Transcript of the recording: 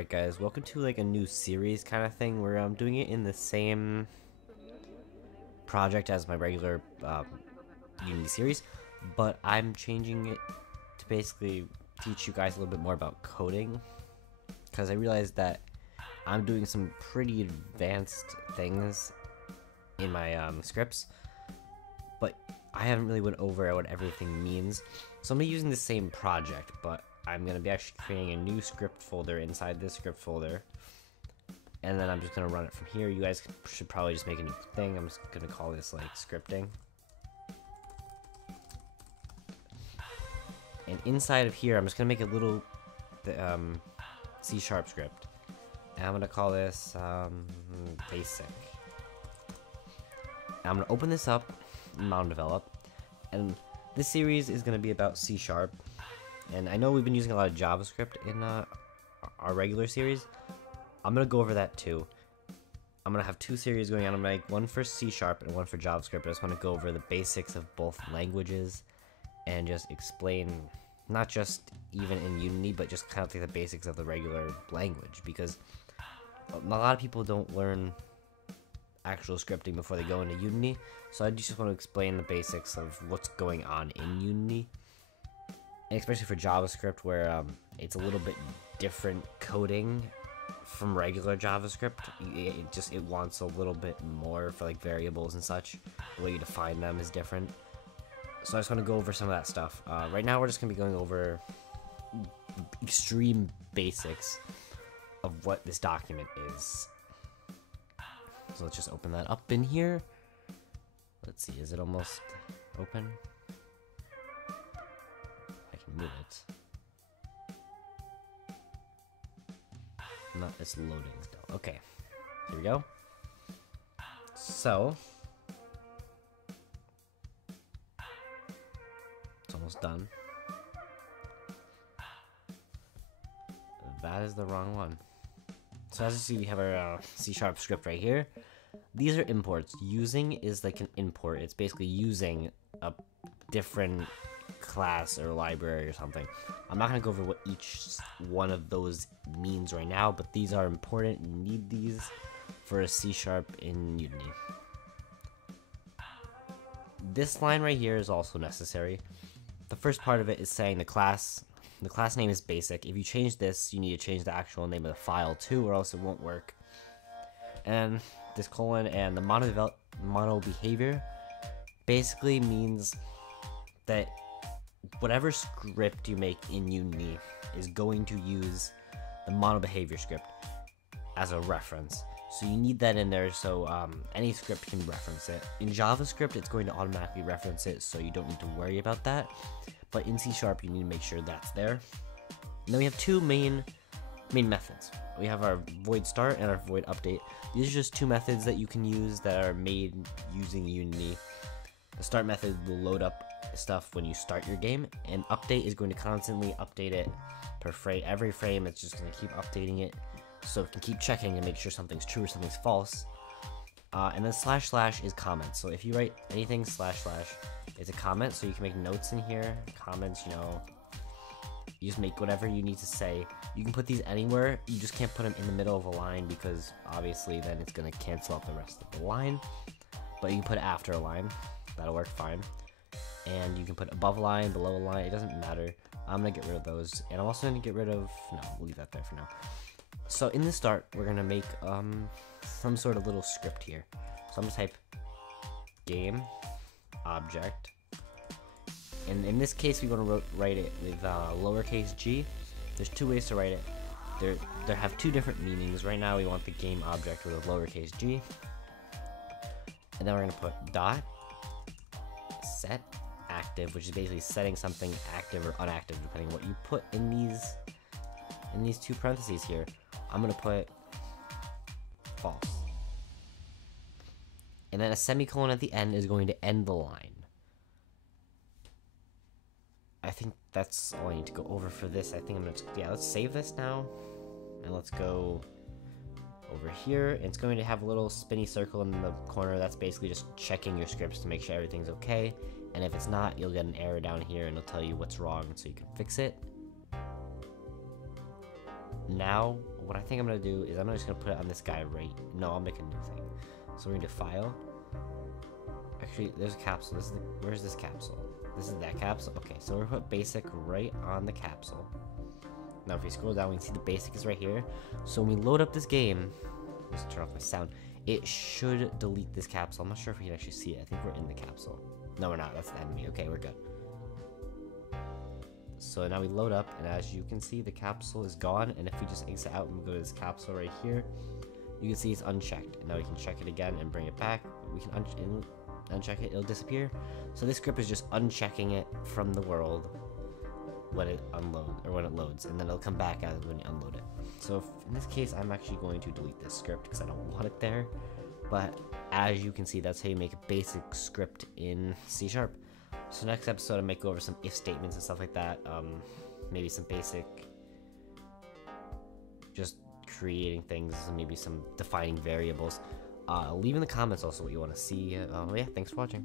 Alright guys, welcome to like a new series kind of thing where I'm doing it in the same project as my regular Unity series, but I'm changing it to basically teach you guys a little bit more about coding, because I realized that I'm doing some pretty advanced things in my scripts, but I haven't really went over what everything means. So I'm using the same project, but I'm going to be actually creating a new script folder inside this script folder, and then I'm just going to run it from here. You guys should probably just make a new thing. I'm just going to call this like scripting. And inside of here, I'm just going to make a little C# script. And I'm going to call this basic. And I'm going to open this up in Mountain Develop. And this series is going to be about C#. And I know we've been using a lot of JavaScript in our regular series. I'm going to go over that too. I'm going to have two series going on. I'm going to make one for C# and one for JavaScript. I just want to go over the basics of both languages and just explain, not just even in Unity, but just kind of like the basics of the regular language. Because a lot of people don't learn actual scripting before they go into Unity. So I just want to explain the basics of what's going on in Unity. And especially for JavaScript, where it's a little bit different coding from regular JavaScript. It wants a little bit more for like variables and such. The way you define them is different. So I just want to go over some of that stuff. Right now we're just going to be going over extreme basics of what this document is. So let's just open that up in here. Let's see, is it almost open? Move it. No, it's loading still. Okay, here we go. So it's almost done. That is the wrong one. So as you see, we have our C# script right here. These are imports. Using is like an import. It's basically using a different class or library or something. I'm not going to go over what each one of those means right now, but these are important. You need these for a C# in Unity. This line right here is also necessary. The first part of it is saying the class name is basic. If you change this, you need to change the actual name of the file too, or else it won't work. And this colon and the mono behavior basically means that whatever script you make in Unity is going to use the mono behavior script as a reference. So you need that in there so any script can reference it. In JavaScript, it's going to automatically reference it, so you don't need to worry about that. But in C# you need to make sure that's there. And then we have two main methods. We have our void start and our void update. These are just two methods that you can use that are made using Unity. The start method will load up stuff when you start your game, and update is going to constantly update it per frame. Every frame it's just going to keep updating it, so it can keep checking and make sure something's true or something's false. And then // is comments. So if you write anything // it's a comment, so you can make notes in here, comments, you know, you just make whatever you need to say. You can put these anywhere, you just can't put them in the middle of a line because obviously then it's going to cancel out the rest of the line. But you can put it after a line, that'll work fine. And you can put above a line, below a line, it doesn't matter. I'm going to get rid of those. And I'm also going to get rid of, no, we'll leave that there for now. So in the start, we're going to make some sort of little script here. So I'm going to type game object. And in this case, we want to write it with lowercase g. There's two ways to write it. They have two different meanings. Right now, we want the game object with a lowercase g. And then we're going to put dot set active, which is basically setting something active or unactive depending on what you put in these two parentheses here. I'm gonna put false, and then a semicolon at the end is going to end the line. I think that's all I need to go over for this. I think I'm gonna let's save this now, and let's go over here. It's going to have a little spinny circle in the corner. That's basically just checking your scripts to make sure everything's okay. And if it's not, you'll get an error down here and it'll tell you what's wrong so you can fix it. Now what I think I'm gonna do is I'm just gonna put it on this guy right. No, I'll make a new thing. So we're gonna do file. Actually, there's a capsule. This is where's this capsule? This is that capsule. Okay, so we're gonna put basic right on the capsule. Now, if we scroll down, we can see the basic is right here. So when we load up this game, let's turn off my sound. It should delete this capsule. I'm not sure if we can actually see it. I think we're in the capsule. No, we're not. That's the enemy. Okay, we're good. So now we load up, and as you can see, the capsule is gone. And if we just exit out and we go to this capsule right here, you can see it's unchecked. And now we can check it again and bring it back. We can uncheck it, it'll disappear. So this script is just unchecking it from the world when it loads, and then it'll come back as when you unload it. So in this case, I'm actually going to delete this script because I don't want it there. But as you can see, that's how you make a basic script in C#. So next episode, I might go over some if statements and stuff like that. Maybe some basic, just creating things, and maybe some defining variables. Leave in the comments also what you want to see. Yeah, thanks for watching.